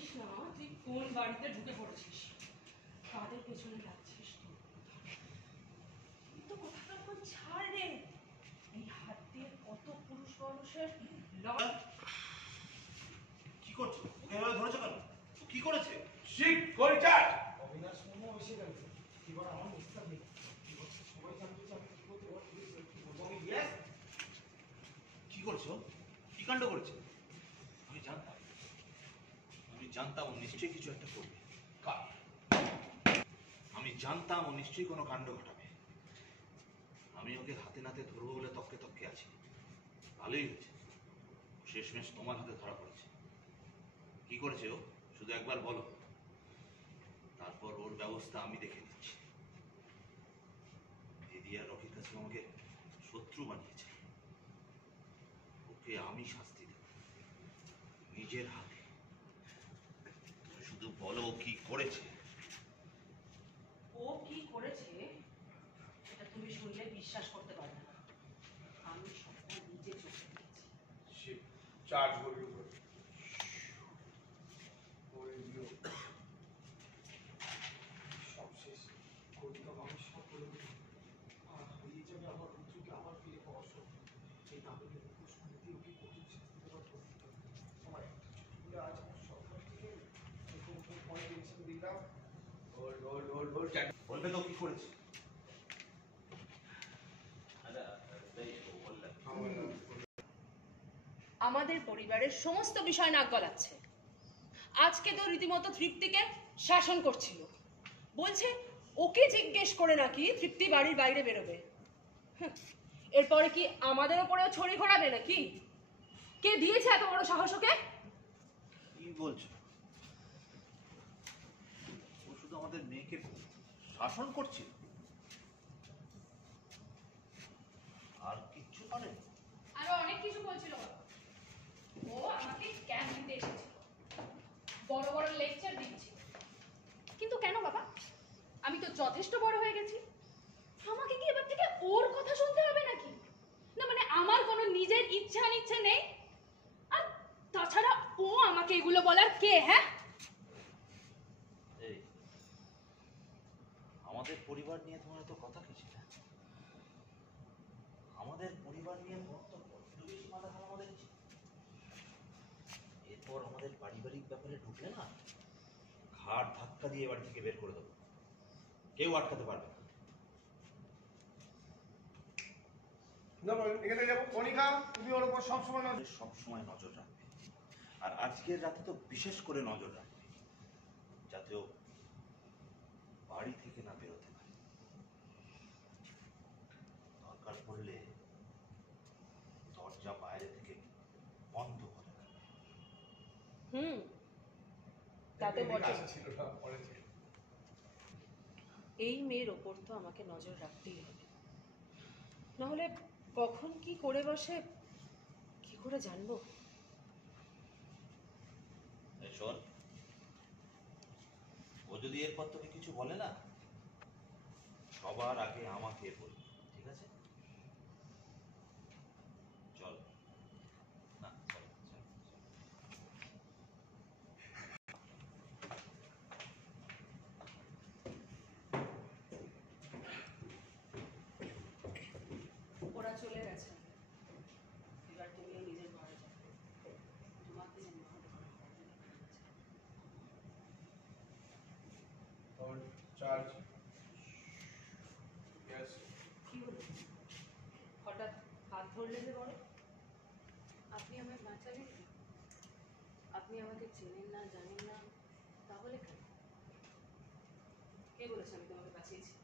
জানিস না তুই কোন বাড়িতে ঢুকে পড়েছিস, কাদের পেছনে লাগছিস। তুই তো কথাটা এখন ছাড় রে। এই হাত দিয়ে কত পুরুষ মানুষের কি করছো? ওকে এভাবে ধরেছো কেন? কি করেছে? শিখ করিটার অবিনাশ মোমো এসে গেছে। এবার আমার নিস্তার নেই। সবাই জানতে চায় কি করতে বলবো। ইয়েস কি করছো? কি কাণ্ড করেছে? আমি জানতাম ও নিশ্চয়ই কিছু একটা করবে। আমি জানতাম ও নিশ্চয়ই কোনো কাণ্ড ঘটাবে। আমি ওকে হাতে নাতে ধরবো বলে তককে তককে আছি। ভালোই হয়েছে, শেষমেশ তোমার হাতে ধরা পড়েছে। কি করেছে ও শুধু একবার বলো, তারপর ওর ব্যবস্থা আমি দেখে নিচ্ছি। দিদি আর রকির কাছে আমাকে শত্রু বানিয়েছে, ওকে আমি শাস্তি দেব নিজের হাতে। শুধু বলো কি করেছে। ও কি করেছে এটা তুমি শুনলে বিশ্বাস করতে পারবে না। আমি সবটা নিজে চোখে দেখেছি। শিখ চার্জ করবি করে দিও। সব শেষ কবিতা আমি সব করে দিই। আর হারিয়ে যাবে আমার রুদ্রকে আবার ফিরে পাওয়ার স্বপ্ন। এই নামের মুখোশ খুলতে ওকে কঠিন শাস্তি দেওয়ার প্রতিজ্ঞা। আমার একটা ছোট করে আজ আমার সরকার থেকে এরকম পরে টেনশন দিলাম। বলবে তো কি করেছে। আমাদের পরিবারের সমস্ত বিষয় নাক গলাচ্ছে। আজকে তো রীতিমতো তৃপ্তিকে শাসন করছিল, বলছে ওকে জিজ্ঞেস করে নাকি তৃপ্তি বাড়ির বাইরে বেরোবে। এরপরে কি আমাদের ওপরেও ছড়ি ঘোরাবে নাকি? কে দিয়েছে এত বড় সাহস ওকে? কি বলছো? ও শুধু আমাদের মেয়েকে শাসন করছে, আর কিচ্ছু করে। আরো অনেক কিছু বলছিল। ও আমাকে ক্যাম্প দিতে এসেছিল, বড় বড় লেকচার দিচ্ছিল। কিন্তু কেন বাবা? আমি তো যথেষ্ট বড় হয়ে গেছি, আমাকে কি এবার থেকে ওর কথা শুনতে হবে নাকি? না মানে আমার কোনো নিজের ইচ্ছা নিচ্ছে নেই? আর তাছাড়া ও আমাকে এগুলো বলার কে? হ্যাঁ, এই আমাদের পরিবার নিয়ে তোমার এত কথা কি ছিল? আমাদের পরিবার নিয়ে তো বড্ড বেশি মাথা খারাপ আমাদের ছিল। এরপর আমাদের পারিবারিক ব্যাপারে ঢুকলে না, ঘাড় ধাক্কা দিয়ে বাড়ি থেকে বের করে দেবো, কেউ আটকাতে পারবে না। এখানে যাবো কণিকা, তুমি ওর উপর সবসময় সবসময় নজর রাখবে, আর আজকের রাতে তো বিশেষ করে নজর রাখবে, যাতে ও বাড়ি থেকে না বেরোতে পারে। দরকার পড়লে দরজা বাইরে থেকে বন্ধ করে রাখবে। তাতে বটে। ছিল না পরে ছিল। এই মেয়ের ওপর তো আমাকে নজর রাখতেই হবে, নাহলে কখন কি করে বসে কি করে জানবো? শোন, ও যদি এরপর তোকে কিছু বলে না, সবার আগে আমাকে বলবি, ঠিক আছে? চল না, চল চল। ওরা চলে গেছে, এবার তুমিও নিজের ঘরে যাও। তোমাকে যেন চার্জ ইয়েস। কি হলো হঠাৎ হাত ধরলে যে? বলো। আপনি আমায় বাঁচালেন কি? আপনি আমাকে চেনেন না, জানেন না, তাহলে কেন? কে বলেছে আমি তোমাকে বাঁচিয়েছি?